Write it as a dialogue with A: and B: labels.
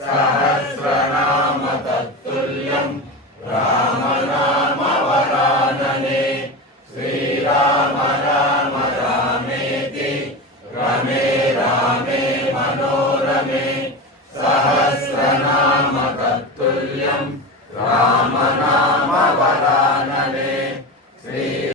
A: सहस्रनाम तत्तुल्यम् रामनामवरानने श्रीराम राम रामेति रमे रामे मनोरमे सहस्रनाम तत्तुल्यम् रामनामवरा